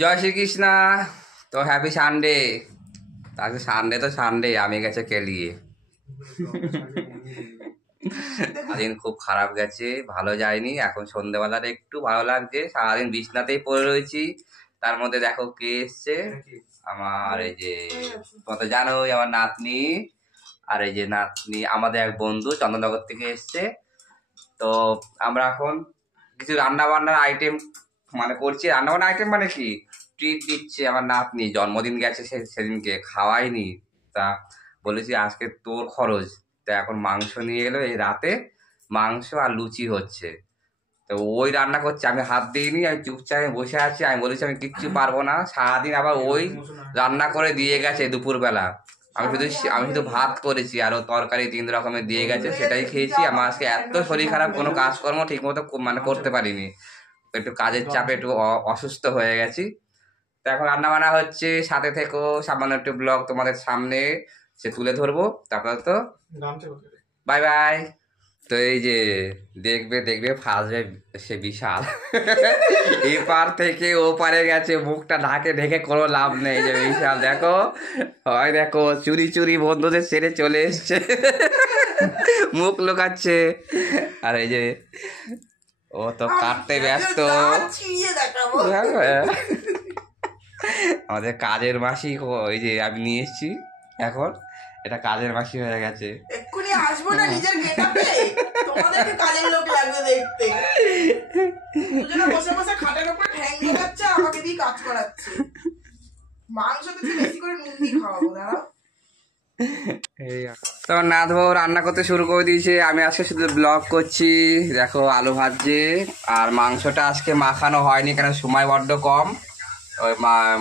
জয় শ্রীকৃষ্ণ। তো happy Sunday. আজকে Sunday তো সানডে আমি গেছে কেলিয়ে। সারাদিন খুব খারাপ গেছে, ভালো যায়নি। এখন সন্ধ্যেবেলার একটু ভালো লাগছে। সারাদিন বিছনাতেই পড়ে রয়েছি। তার মধ্যে দেখো কে এসছে, আমার এই যে তোমরা তো জানোই আমার নাতনি। আর এই যে নাতনি আমাদের এক বন্ধু চন্দননগর থেকে এসছে। তো আমরা এখন কিছু রান্না বান্নার আইটেম মানে করছি। রান্না বান্নার আইটেম মানে কি, ট্রিট দিচ্ছে আমার নাতনি। জন্মদিন গেছে সেদিনকে খাওয়াইনি, তা বলেছি আজকে তোর খরচ। তা এখন মাংস নিয়ে এলো এই রাতে, মাংস আর লুচি হচ্ছে। তো ওই রান্না করছে, আমি হাত দিইনি, আমি চুপচাপ বসে আছি। আমি বলেছি আমি কিচ্ছু পারবো না। সারাদিন আবার ওই রান্না করে দিয়ে গেছে দুপুরবেলা। আমি শুধু ভাত করেছি আর ও তরকারি 3 রকমের দিয়ে গেছে, সেটাই খেয়েছি। আমার আজকে এত শরীর খারাপ, কোনো কাজকর্ম ঠিক মতো মানে করতে পারিনি। একটু কাজের চাপে একটু অসুস্থ হয়ে গেছি। তো এখন রান্না বান্না হচ্ছে, সাথে থেকো। সামান্য একটু ব্লগ তোমাদের সামনে সে তুলে ধরবো। তারপর তো বাই বাই। তো এই যে দেখবে দেখবে ফার্স্টে সে বিশাল এপার থেকে ও পারে গেছে, মুখটা ঢাকে ঢেকে কোনো লাভ নেই। যে বিশাল দেখো, হয় দেখো চুরি চুরি বন্ধুদের ছেড়ে চলে এসছে, মুখ লুকাচ্ছে। আর এই যে ও তো কাটতে ব্যস্ত। আমাদের কাজের মাসি ওই যে আমি নিয়ে এসছি এখন, এটা কাজের মাসি হয়ে গেছে। এক্ষুনি আসবো না নিজের গেটআপে, তোমাদেরকে কাজের লোক লাগবে দেখতে। দুজনে বসে বসে খাটের উপর ঠ্যাং লাগাচ্ছে, আমাকে দিয়ে কাজ করাচ্ছে। মাংস তো বেশি করে নুন দিয়ে খাওয়াবো। দাঁড়াও, তো নাথবাবু রান্না করতে শুরু করে দিয়েছে। আমি আজকে শুধু ব্লগ করছি। দেখো আলু ভাজছে, আর মাংসটা আজকে মাখানো হয়নি কারণ সময় বড্ড কম। ওই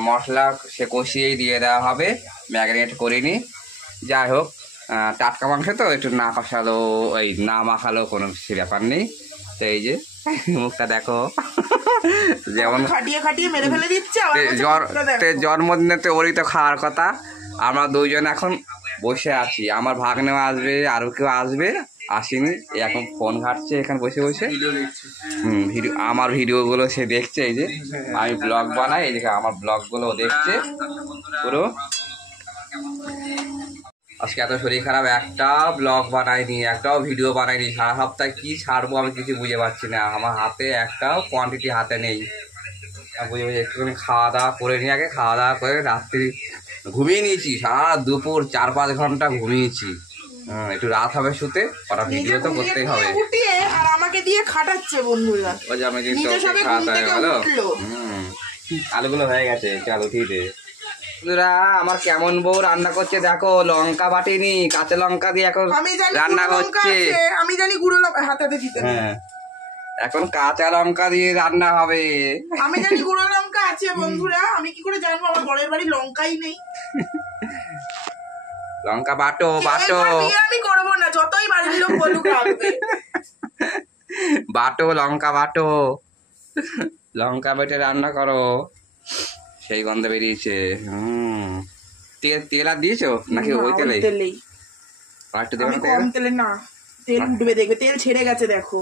মশলা সে কষিয়েই দিয়ে দেওয়া হবে, ম্যারিনেট করিনি। যাই হোক, টাটকা মাংস তো একটু না কষালো ওই না মাখালো কোনো সে ব্যাপার নেই। তো এই যে মুখটা দেখো, যেমন খাটিয়ে খাটিয়ে মেরে ফেলে দিচ্ছে। জন্মদিনে তো ওরই তো খাওয়ার কথা। আমরা দুইজন এখন বসে আছি, আমার ভাগ্নেও আসবে, আরো কেউ আসবে, আসেনি। এখন ফোন ঘাটছে এখানে বসে বসে। ভিডিও, আমার ভিডিওগুলো সে দেখছে। এই যে আমি ব্লগ বানাই, এই যে আমার ব্লগগুলো দেখছে পুরো। আজকে এত শরীর খারাপ, একটা ব্লগ বানাইনি, একটাও ভিডিও বানাইনি। সারা সপ্তাহে কি ছাড়বো আমি কিছু বুঝে পাচ্ছি না। আমার হাতে একটাও কোয়ান্টিটি হাতে নেই। বুঝে বুঝে একটুখানি খাওয়া দাওয়া করে নিয়ে, আগে খাওয়া দাওয়া করে রাত্রি ঘুমিয়ে নিয়েছি। সারা দুপুর 4-5 ঘন্টা ঘুমিয়েছি। একটু রাত হবে শুতে, ওরা ভিডিও তো করতেই হবে। আর আমাকে দিয়ে খাটাচ্ছে বন্ধুরা। ওই যে আমি খাওয়াতে হবে বলো। আলুগুলো হয়ে গেছে, চাল উঠিয়ে দে। বন্ধুরা আমার কেমন বউ রান্না করছে দেখো, লঙ্কা বাটিনি, কাঁচা লঙ্কা দিয়ে এখন রান্না হচ্ছে। আমি জানি গুঁড়ো লঙ্কা হাতে দিতে। হ্যাঁ, এখন কাঁচা লঙ্কা দিয়ে রান্না হবে। আমি জানি গুঁড়ো লঙ্কা আছে বন্ধুরা, আমি কি করে জানবো? আমার বরের বাড়ি লঙ্কাই নেই। লঙ্কা বাটো বাটো। আমি করবো না, যতই বাড়ির লোক বলুক। বাটো লঙ্কা বাটো, লঙ্কা বেটে রান্না করো, সেই গন্ধ বেরিয়েছে। তেল আর দিয়েছো নাকি ওই তেলেই? একটু দেবেন কম তেলে না, তেল উঠবে দেখবে, তেল ছেড়ে গেছে দেখো।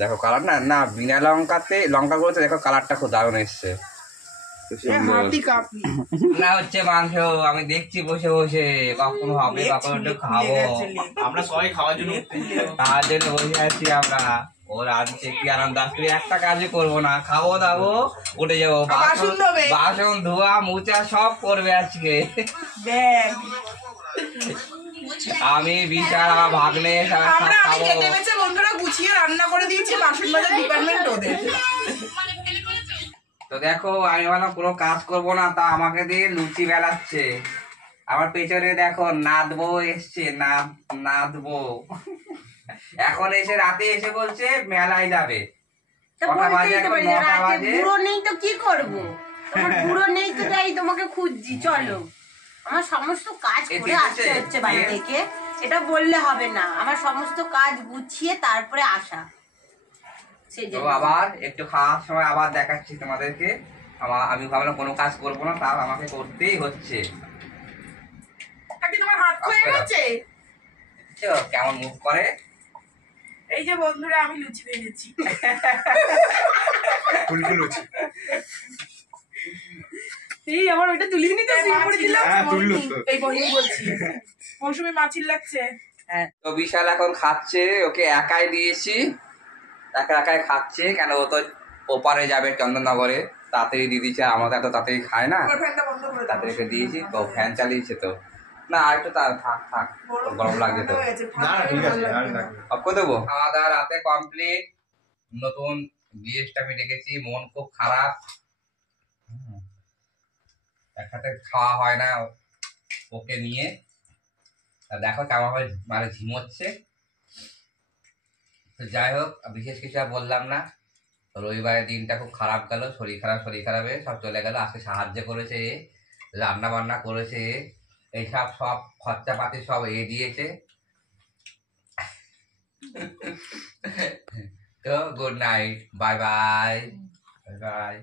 দেখো কালার না না বিনা লঙ্কাতে, লঙ্কাগুলোতে দেখো কালারটা খুব দারুণ এসছে। না হচ্ছে মাংস, আমি দেখছি বসে বসে, কখন হবে কখন একটু খাবো। আমরা সবাই খাওয়ার জন্য তার জন্য বসে আছি আমরা। ওর আনছে কি আনন্দ, আজকে একটা কাজই করবো না, খাবো দাবো, উঠে যাবো। বাসন ধোয়া মুছা সব করবে আজকে। আমি বিশাল আমার ভাগ্নে খাবো। বন্ধুরা গুছিয়ে রান্না করে দিয়েছি, বাসন মাজার ডিপার্টমেন্ট ওদের। তো দেখো আমি ভাবলাম কোনো কাজ করবো না, তা আমাকে দিয়ে লুচি বেলাচ্ছে। আমার পেছনে দেখো নাদবো এসছে, নাদবো এখন এসে রাতে এসে বলছে মেলায় যাবে। বুড়ো নেই তো কি করবো, তোমার বুড়ো নেই তো যাই তোমাকে খুঁজছি, চলো। আমার সমস্ত কাজ করে আসতে হচ্ছে বাড়ি থেকে, এটা বললে হবে না। আমার সমস্ত কাজ গুছিয়ে তারপরে আসা। তো আবার একটু খাওয়ার সময় আবার দেখাচ্ছি তোমাদেরকে। আমি ভাবলাম কোনো কাজ করবো না, তাও আমাকে করতেই হচ্ছে। তোমার হাত হয়ে গেছে, কেমন মুখ করে। এই যে বন্ধুরা আমি লুচি ভেজেছি, ফুলকো লুচি। এই আমার ওইটা তুলিয়ে নিতে শুয়ে পড়েছিলাম। হ্যাঁ, তুললুম তো। এই বহিনী বলছি মৌসুমি মাছির লাগছে। তো বিশাল এখন খাচ্ছে, ওকে একাই দিয়েছি, একা একাই খাচ্ছে, কেন ও তো ওপারে যাবে চন্দননগরে, তাড়াতাড়ি দিয়ে দিচ্ছে, আর আমাদের এত তাড়াতাড়ি খায় না, তোমার ফ্যানটা বন্ধ করে দাও। তাড়াতাড়ি ওকে দিয়েছি, তো ফ্যান চালিয়েছে তো, না আর একটু থাক থাক, ওর গরম লাগছে তো, হয়ে গেছে, না না, ঠিক আছে, আর ঠান্ডা লাগবে না। অফ করে দেবো। খাওয়া দাওয়া রাতে কমপ্লিট, নতুন গেস্ট আমি ডেকেছি, মন খুব খারাপ, একসাথে খাওয়া হয় না ওকে নিয়ে, আর দেখো কেমন ভাবে মানে ঝিমোচ্ছে। তো যাই হোক, বিশেষ কিছু আর বললাম না, রবিবারের দিনটা খুব খারাপ গেল, শরীর খারাপে সব চলে গেল। আজকে সাহায্য করেছে, রান্না বান্না করেছে, এইসব সব খরচাপাতি সব দিয়েছে। তো good night, bye bye bye bye.